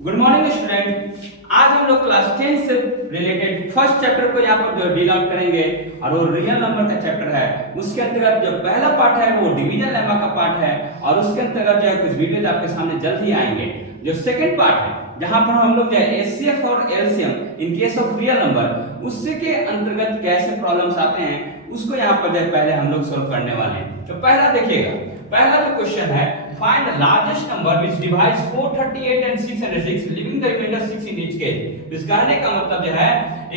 Good morning student. आज हम लोग क्लास 10 से रिलेटेड फर्स्ट चैप्टर को यहाँ पर जो डील आउट करेंगे और वो रियल नंबर का चैप्टर है। उसके अंतर्गत जो पहला पार्ट है वो डिवीजन लेमा का पार्ट है और उसके अंतर्गत जो है कुछ वीडियोज आपके सामने जल्द ही आएंगे। जो सेकंड पार्ट है जहां पर हम लोग जो है एचसीएफ और LCM in case of real number उससे के अंतर्गत कैसे प्रॉब्लम्स आते हैं उसको यहाँ पर जो पहले हम लोग सॉल्व करने वाले हैं। तो पहला देखिएगा, पहला जो क्वेश्चन है find the largest number which divides 438 and 606 leaving the remainder 6 in each case। इस कहने का मतलब जो है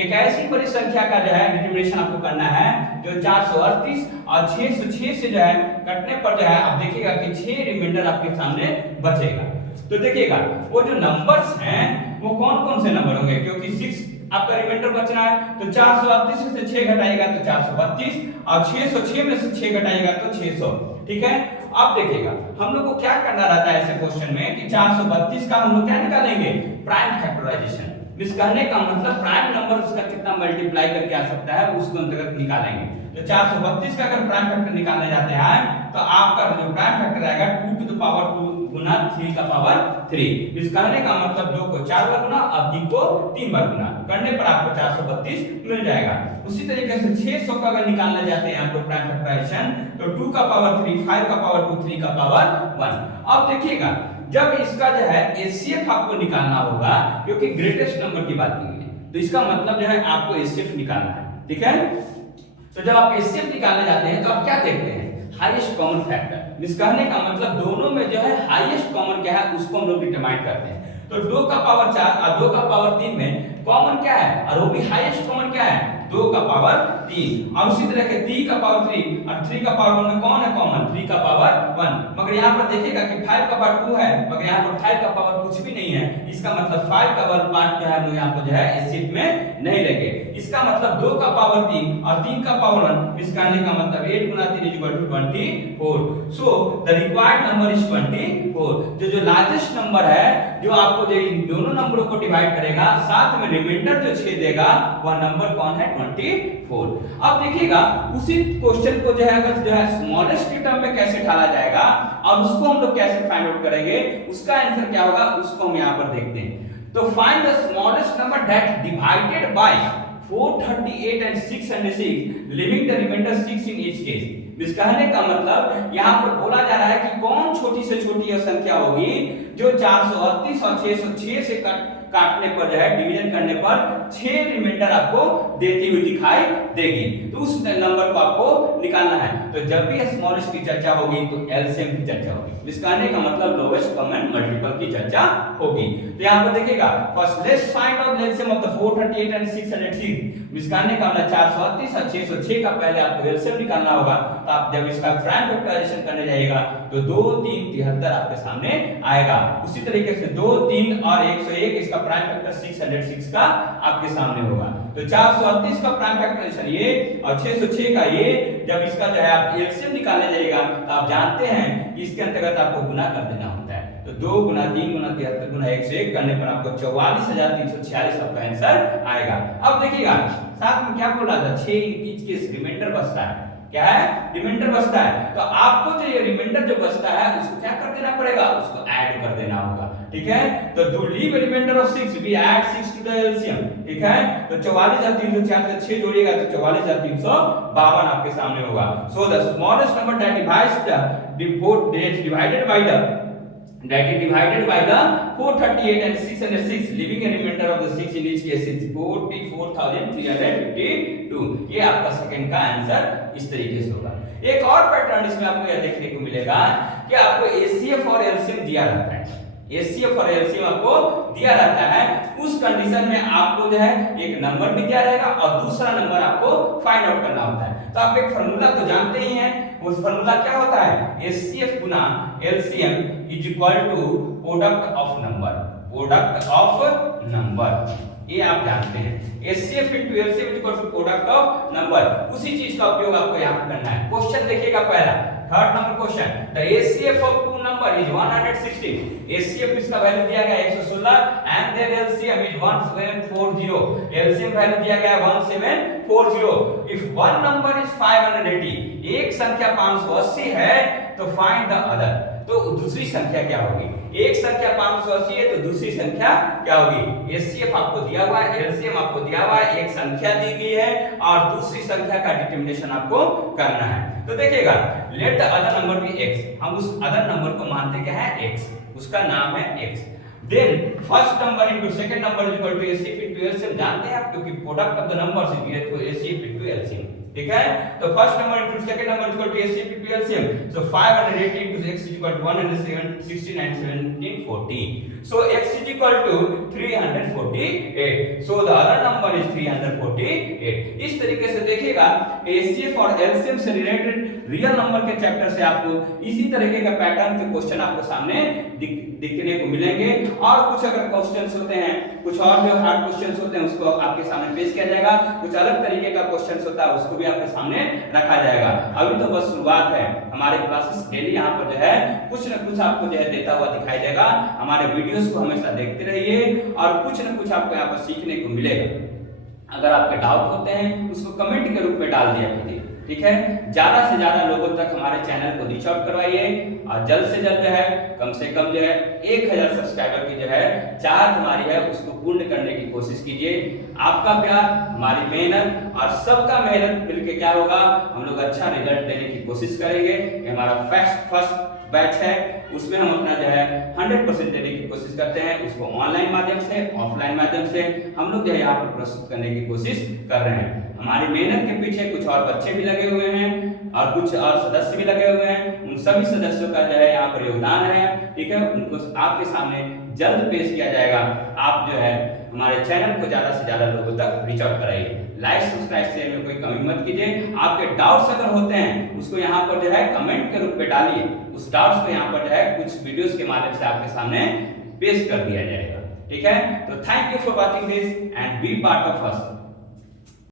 एक ऐसी बड़ी संख्या का जो है डिटरमिनेशन आपको करना है जो 438 और 606 से जो है कटने पर जो है आप देखिएगा कि 6 रिमाइंडर आपके सामने बचेगा। तो देखिएगा वो जो नंबर्स हैं वो कौन कौन से नंबर होंगे, क्योंकि 6 आपका रिमाइंडर बचना है तो 438 में से 6 घटाएगा तो 432 और 606 में से 6 घटाएगा तो 600। ठीक है, अब देखिएगा हम लोग को क्या करना रहता है ऐसे क्वेश्चन में कि 432 का हम लोग क्या निकालेंगे, प्राइम फैक्टराइजेशन। इस कहने का मतलब प्राइम नंबर उसका कितना मल्टीप्लाई करके आ सकता है उसको अंतर्गत निकालेंगे। तो 432 का अगर प्राइम फैक्टर निकालने जाते हैं तो आपका जो प्राइम फैक्टर आएगा 2 टू द पावर 2 गुना 3 का पावर 3। इस कहने का मतलब 2 को 4 बार गुना और 3 को 3 बार गुना करने पर आपको 432 मिल जाएगा। उसी तरीके से 600 का अगर निकालने जाते हैं आपको प्राइम फैक्टराइजेशन तो 2 का पावर 3, 5 का पावर 2, 3 का पावर 1। अब देखिएगा जब इसका जो है एचसीएफ आपको निकालना होगा, क्योंकि ग्रेटेस्ट नंबर की बात की है तो इसका मतलब जो है आपको एचसीएफ निकालना है। ठीक है, तो जब आप एचसीएफ निकालने जाते हैं तो आप क्या देखते हैं, हाईएस्ट कॉमन फैक्टर। इस कहने का मतलब दोनों में जो है हाईएस्ट कॉमन क्या है उसको हम लोग डिटरमाइन करते हैं। तो 2 का पावर 4 और 2 का पावर 3 में कॉमन क्या है और वो भी हाईएस्ट कॉमन क्या है, 2 का पावर 3। और उसी तरह के 3 का पावर 3 और 3 का पावर 1 में कौन है कॉमन, 3 का पावर 1। मगर यहाँ पर देखिएगा कि 5 का पावर 2 है मगर यहाँ पर 5 का पावर कुछ भी नहीं है। इसका मतलब 5 का पार्ट जो है हम लोग यहाँ पर जो है एचसीएफ में नहीं लेंगे। इसका मतलब 2 का पावर 3 और 3 का पावर 1। इस कहने का मतलब 8 गुना 3 24। So the required number is 24। जो लार्जेस्ट नंबर है जो आपको जो इन दोनों नंबरों को डिवाइड करेगा साथ में रिमाइंडर जो 6 देगा वह नंबर कौन है, 24। अब देखिएगा उसी क्वेश्चन को जो है अगर जो है स्मॉलेस्ट के टर्म में कैसे ढाला जाएगा और उसको हम लोग कैसे फाइंड आउट करेंगे, उसका आंसर क्या होगा उसको हम यहाँ पर देखते हैं। तो find the smallest number that divided by 438 and 606 leaving the remainder 6 in each case। इस कहने का मतलब यहाँ पर बोला जा रहा है कि कौन छोटी से छोटी यह संख्या होगी जो 438 और 606 से काटने पर जो है डिवीजन करने पर 6 रिमाइंडर आपको देती हुई दिखाई देगी। तो उस नंबर को आपको निकालना है। तो जब भी स्मॉलेस्ट की चर्चा होगी तो एलसीएम की चर्चा होगी। इस कहने का मतलब लोएस्ट कॉमन मल्टीपल की चर्चा होगी। तो यहाँ पर देखिएगा first let's find out LCM of the 438 and 606। इस कहने का मतलब 438 और 606 का पहले आपको एलसीएम निकालना होगा। तो आप जब इसका प्राइम फैक्टराइजेशन करने जाइएगा तो 2 3 73 आपके सामने आएगा। उसी तरीके से 2 3 और 101 इसका प्राइम फैक्टर 606 का आपके सामने होगा। तो 438 का प्राइम फैक्टराइजेशन ये और 606 का ये, जब इसका जो है आप एलसीएम निकालने जाइएगा तो आप जानते हैं कि इसके अंतर्गत आपको गुना कर देना होता है। तो 2 गुना 3 गुना 73 गुना 101 करने पर आपको 44346 आपका आंसर आएगा। अब देखिएगा साथ में क्या बोला था, 6 इंच के रिमाइंडर बचता है। क्या है, रिमाइंडर बचता है। तो आपको जो ये रिमाइंडर जो बचता है उसको क्या कर देना पड़ेगा, उसको ऐड कर देना होगा। ठीक है, तो to leave reminder of 6 we add 6 to the LCM. ठीक है, तो 44346 से 6 जोड़िएगा तो 44352 आपके सामने होगा। So the smallest number that divided by the 438 and 606 leaving a remainder of the 6 in each case is 44352। ये आपका सेकंड का आंसर इस तरीके से होगा। एक और पैटर्न इसमें आपको यह देखने को मिलेगा कि आपको एचसीएफ और एलसीएम दिया रहता है। एचसीएफ और एलसीएम आपको दिया रहता है, उस कंडीशन में आपको जो है एक नंबर भी दिया रहेगा और दूसरा नंबर आपको फाइंड आउट करना होता है। तो आप एक फार्मूला तो जानते ही हैं, उस फार्मूला क्या होता है, एचसीएफ गुना LCM is equal to product of number. Product of number ये आप जानते हैं, HCF into LCM is equal to product of number. उसी चीज का उपयोग आपको यहां पर करना है। क्वेश्चन देखिएगा पहला, third number question, the HCF of two number is 160। HCF इसका वैल्यू दिया गया 116 and their LCM is 1740। LCM value दिया गया 1740। इफ वन नंबर इज 580, एक संख्या 580 है तो फाइंड द अदर। तो दूसरी संख्या क्या होगी, एक संख्या 580 है तो दूसरी संख्या क्या होगी? एचसीएफ आपको दिया हुआ है, एलसीएम आपको दिया हुआ है, एक संख्या दी गई है और दूसरी संख्या का डिटरमिनेशन आपको करना है। तो देखिएगा, let the other number be x, हम उस अदर नंबर को मानते क्या है? x, उसका नाम है x। Then first number into second number is equal to HCF into LCM, जानते हैं आप, क्योंकि product of the numbers is given to HCF into LCM, ठीक है। तो first number into second number is equal to HCF into LCM, so 580 into x is equal to 169 1740, so x is equal to 348, so the other number is 348। इस तरीके से देखिएगा, HCF और LCM से related real number के chapter से आपको इसी तरीके का पैटर्न के क्वेश्चन आपको सामने दिखने को मिलेंगे। और कुछ अगर क्वेश्चंस होते हैं, कुछ और जो हार्ड क्वेश्चंस होते हैं उसको आपके सामने पेश किया जाएगा, कुछ अलग तरीके का क्वेश्चंस होता है उसको भी आपके सामने रखा जाएगा। अभी तो बस शुरुआत है, हमारे क्लासेस डेली यहाँ पर जो है कुछ न कुछ आपको जो है देता हुआ दिखाई देगा। हमारे वीडियोस को हमेशा देखते रहिए और कुछ न कुछ आपको यहाँ पर सीखने को मिलेगा। अगर आपके डाउट होते हैं उसको कमेंट के रूप में डाल दिया कीजिए, ठीक है। ज्यादा से ज्यादा लोगों तक हमारे चैनल को रीच आउट करवाइए और जल्द से जल्द जो है कम से कम जो है 1000 सब्सक्राइबर की जो है चाहत हमारी है उसको पूर्ण करने की कोशिश कीजिए। आपका प्यार, हमारी मेहनत और सबका मेहनत मिलके क्या होगा, हम लोग अच्छा रिजल्ट देने की कोशिश करेंगे। ये हमारा फर्स्ट बैच है, उसमें हम अपना जो है 100% देने की कोशिश करते हैं। उसको ऑनलाइन माध्यम से, ऑफलाइन माध्यम से हम लोग जो है यहाँ पर प्रस्तुत करने की कोशिश कर रहे हैं। हमारी मेहनत के पीछे कुछ और बच्चे भी लगे हुए हैं और कुछ और सदस्य भी लगे हुए हैं। उन सभी सदस्यों का जो है यहाँ पर योगदान है, ठीक है। उनको आपके सामने जल्द पेश किया जाएगा। आप जो है हमारे चैनल को ज्यादा से ज्यादा लोगों तक रीच आउट कराइए। लाइक, सब्सक्राइब, शेयर में कोई कमी मत कीजिए। आपके डाउट्स अगर होते हैं उसको यहाँ पर जो है कमेंट के रूप में डालिए। उस डाउट्स को यहाँ पर जो है कुछ वीडियोस के माध्यम से आपके सामने पेश कर दिया जाएगा, ठीक है। तो thank you for watching this and be part of us.